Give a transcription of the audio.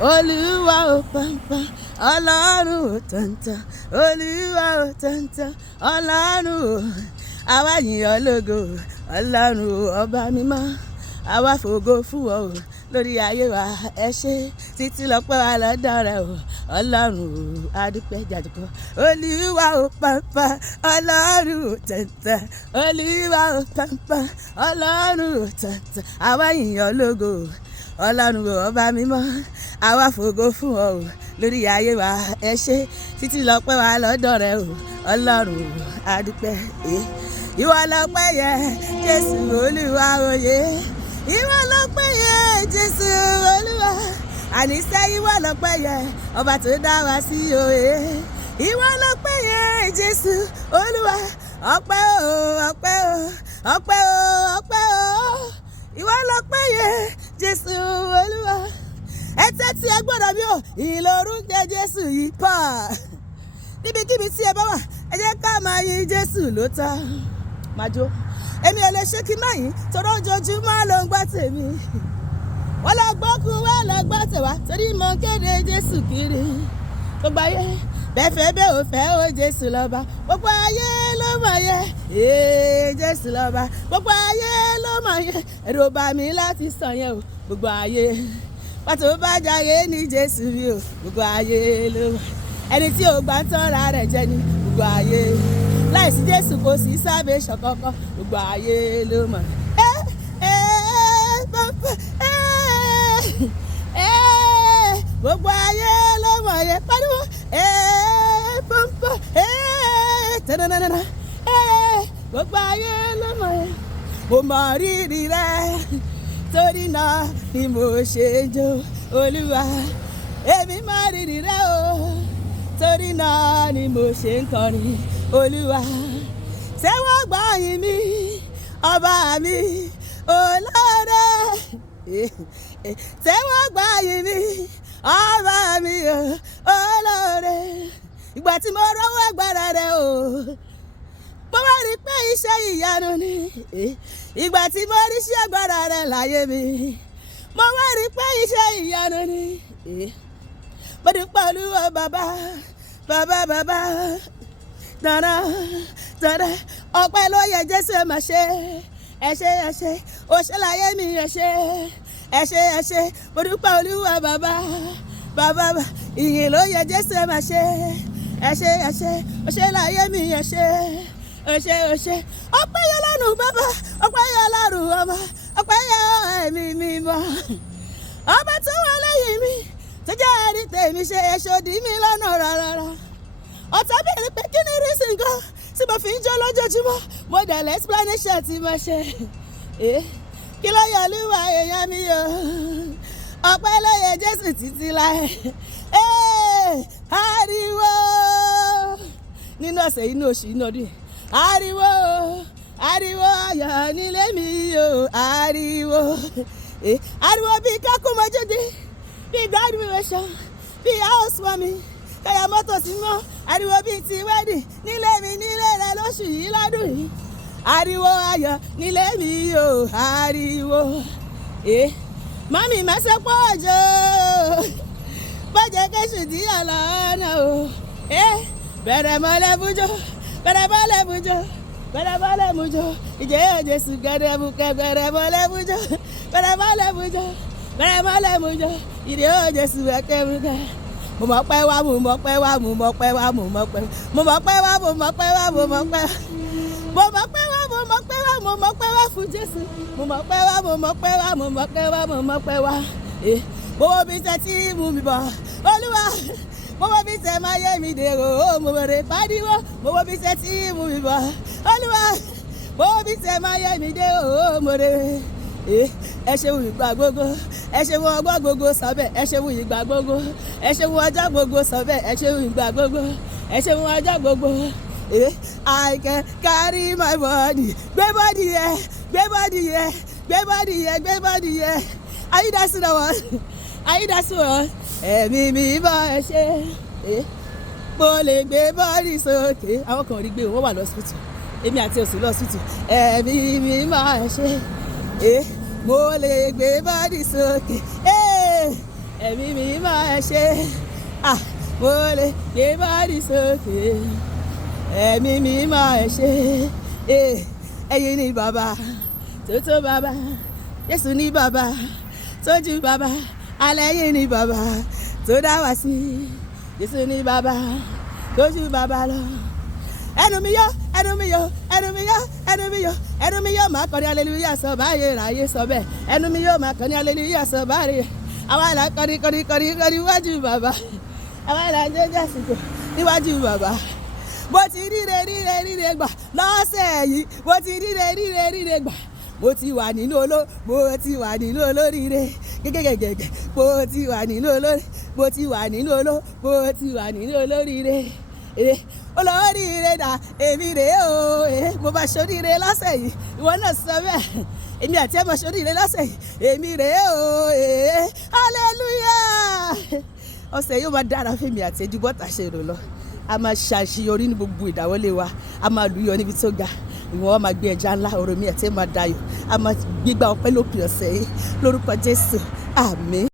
Olúwa ò pàǹpà, Ọlọ́run ò tàǹtàn, Olúwa ò tàǹtàn, Ọlọ́run ò. Àwa yìn ọ́ lógo, Ọlọ́run ò ọba mímọ́, àwa fògo fún ọ o lórí ayé wa, ẹ ṣé títí lọ́pẹ́ wa lọ́dọ̀ rẹ o, Ọlọ́run ò adúpẹ́ jàdùkọ́. Olúwa ò pàǹpà, Ọlọ́run ò tàǹtàn, Olúwa ò pàǹpà, Ọlọ́run ò tàǹtàn, àwa yìn ọ́ lógo, Ọlọ́run ò ọba mímọ́, àwa fògo fún ọ o lórí ayé wa, ẹ ṣé títí lọ́pẹ́ wa lọ́dọ̀ rẹ o, Ọlọ́run ò adúpẹ́. Ìwọ lọ́pẹ́ yẹ Jésù Olúwa òye, ìwọ lọ́pẹ́ yẹ Jésù Olúwa, àníṣe ìwọ lọ́pẹ́ yẹ ọba tó dá wa sí òye, ìwọ lọ́pẹ́ yẹ Jésù Olúwa, ọpẹ́ o ọpẹ́ o ọpẹ́ o ọpẹ́ o, ìwọ lọ́pẹ́ yẹ Jésù Olúwa. Ẹ tẹ́tí ẹ gbọ́dọ̀ bí o, ìlórúkẹ Jésù yìí pa níbikíbi tí ẹ bá wà, ẹ jẹ́ ká máa yin Jésù lóòótọ́. Máa jó èmi ò lè ṣe kí n má yìn torí ojoojúmọ́ ló ń gbọ́ tèmi, wọ́n lọ gbọ́kùn wọ́n lọ gbọ́ tẹ̀wá torí mo kéde Jésù kiri gbogbo ayé, bẹ́ẹ̀ fẹ́ bẹ́ẹ̀ ò fẹ́ o Jésù lọ́ba, gbogbo ayé ló mọ̀ yẹ Jésù lọ́ba, gbogbo ayé ló mọ̀ yẹ, ẹ̀rù bà mí láti sọ yẹn o, gbogbo ayé pàtó bá jayé ní Jésù bí o, gbogbo ayé ló mọ̀, ẹni tí ò gbà ń tọ́ra rẹ̀ jẹ ní gbogbo ayé, láìsí Jésù kò sí salvation kankan, gbogbo ayé ló mọ̀. Gbogbo ayé ló mọ̀ yẹ pariwo pọ́npọ́ tẹ́nanana gbogbo ayé ló mọ̀ yẹ. Mo mọ rírì rẹ torí náà ni mo ṣe jó Olúwa, èmi mọ rírì rẹ o torí náà ni mo ṣe ń kọrin Olúwa. Tẹ́wọ́ gbà yìn mi ọba mi olóore, tẹ́wọ́ gbà yìn mi ọba mi olóore. Ìgbà tí mo rọ́wọ́ agbára rẹ o, mo wá rí pé iṣẹ́ ìyanu ni. Ìgbà tí mo rí iṣẹ́ agbára rẹ láyé mi, mo wá rí pé iṣẹ́ ìyanu ni. Mo dúpẹ́ Olúwa bàbá bàbá bàbá dáná dáná, ọpẹ́ ló yẹ Jésù ẹ máa ṣe, ẹ ṣé ẹ ṣé ó ṣe láyé mi, ẹ ṣé ẹ ṣé ẹ ṣé. Mo dúpẹ́ Olúwa bàbá bàbá ìyìn ló yẹ Jésù ẹ máa ṣe, ẹ ṣé ẹ ṣé ó ṣe láyé mi, ẹ ṣé ó ṣe ó ṣe. Ọpẹ́ yẹ lọ́run bàbá, ọpẹ́ yẹ lọ́run ọmọ, ọpẹ́ yẹ ẹ̀mí mímọ́, ọba tó wà lẹ́yìn mi tó jẹ́ ẹni tèmi ṣe èṣòdì mi lọ́nà rárá. Ọ̀tá bẹ̀rẹ̀ pé kí ni reason gan tí mo fi ń jó lójoojúmọ́, mo dẹ̀ lẹ́ explanation tí mo ṣe. Kí ló yẹ Olúwa èèyàn mi o, ọpẹ́ ló yẹ Jésù títí láé. Ariwo nínú ọ̀sẹ̀ inú oṣù inú ọdún, ariwo ariwo ayọ̀ nílé mi o, ariwo ariwo bíi kákúmọ́júdé, bíi graduation, bíi housewarming, kẹyà mọ́tò sí mọ́, ariwo bíi ti wedding nílé mi nílé rẹ lóṣù yìí lọ́dún yìí, ariwo ayọ̀ nílé mi o, ariwo. Mami mẹ́sẹ̀ pọ̀ jọ bọ́jẹ̀ kẹ́sù tí ọlọ́nà o, bẹ̀rẹ̀ mọ́lẹ̀ bújọ́ bẹ̀rẹ̀ mọ́lẹ̀ bújọ́ bẹ̀rẹ̀ mọ́lẹ̀ bújọ́, ìjẹ́ Jésù gẹ̀rẹ̀ bùkẹ́ bẹ̀rẹ̀ mọ́lẹ̀ bújọ́ bẹ̀rẹ̀ mọ́lẹ̀ bújọ́ bẹ̀rẹ̀ mọ́lẹ̀ bújọ́, ìjẹ́ Jésù gẹ̀rẹ̀ bùkẹ́. Mo mọ̀ pé wá mo mọ̀ pé wá mo mọ̀ pé wá mo mọ̀ pé mo mọ̀ pé wá mo mọ̀ pé wá mo mọ̀ pé mo mọ̀ pé wá mo mọ̀ pé wá mo mọ̀ pé wá fún Jésù, mo mọ̀ pé wá mo mọ̀ pé wá mo mọ̀ pé wá mo mọ̀ pé wá. Mo wo bí tẹ́ tí mú mi bọ̀ Olúwa, mo wo bí tẹ́ máa yé mi dèrò, mo rè pariwo, mo wo bí tẹ́ tí mú mi bọ̀ Olúwa, mo wo bí tẹ́ máa yé mi dèrò, mo rè. Ẹ ṣeun ìgbà gbogbo, ẹ ṣeun ọgbọ́n gbogbo sọ bẹ́ẹ̀, ẹ ṣeun ìgbà gbogbo, ẹ ṣeun ọjọ́ gbogbo sọ bẹ́ẹ̀, ẹ ṣeun ìgbà gbogbo, ẹ ṣeun ọjọ́ gbogbo. I can carry my body, gbé body yẹ, gbé body yẹ, gbé body yẹ, gbé body yẹ. Are you dancing the one? Are you dancing the one? Ẹ̀mí mi bá ẹ ṣe, mo lè gbé body sókè. Àwọn kan rí gbé wọn wà lọ́sítù, èmi àti òsì lọ́sítù. Ẹ̀mí mi bá ẹ ṣe, mo lè gbé body sókè. ẹ̀mí mi máa ẹ ṣe mo lè gbé bọ́ọ̀dì sókè ẹ̀mí mi máa ẹ ṣe ẹ̀yin ni bàbá tó tó bàbá Jésù ní bàbá tó ju bàbá alẹ́ yìí ni bàbá tó dá wá sí Jésù ní bàbá tó ju bàbá lọ. Ẹnu mi yọ ẹnu mi yọ ẹnu mi yọ ẹnu mi yọ ẹnu mi yọ máa kọrin hallelujah sọ báyìí ráyè sọ bẹ́ẹ̀ ẹnu mi yọ máa kọrin hallelujah sọ báyìí àwa là ń kọrin níwájú bàbá àwa là ń jẹ́jẹ́ àsìkò níwájú bàbá. Mo ti ríre gbà lọ́sẹ̀ yìí mo ti ríre gbà mo ti wà nínú olóríire gẹ́gẹ́gẹ́gẹ́ mo ti wà nínú olóríire olóríire dà èmi rèé o mo bá ṣoríire lọ́sẹ̀ yìí ìwọ náà sọ bẹ́ẹ̀ èmi àti ẹ̀ máa ṣoríire lọ́sẹ̀ yìí èmi rèé o hallelujah ọ̀sẹ̀ yóò máa dára fún mi àti ẹjú bọ́tà ṣe rò lọ a máa ṣàṣeyọrí ní gbogbo ìdáwọ́lé wa a máa lùyọ níbi tó ga ìwọ̀n wa máa gbé ẹja ńlá ọ̀rọ̀ mi àti ẹ̀ máa dayọ̀ a máa gbégbá ọpẹ́ lópin ọ̀sẹ̀ yìí lórúkọ Jésù àmín.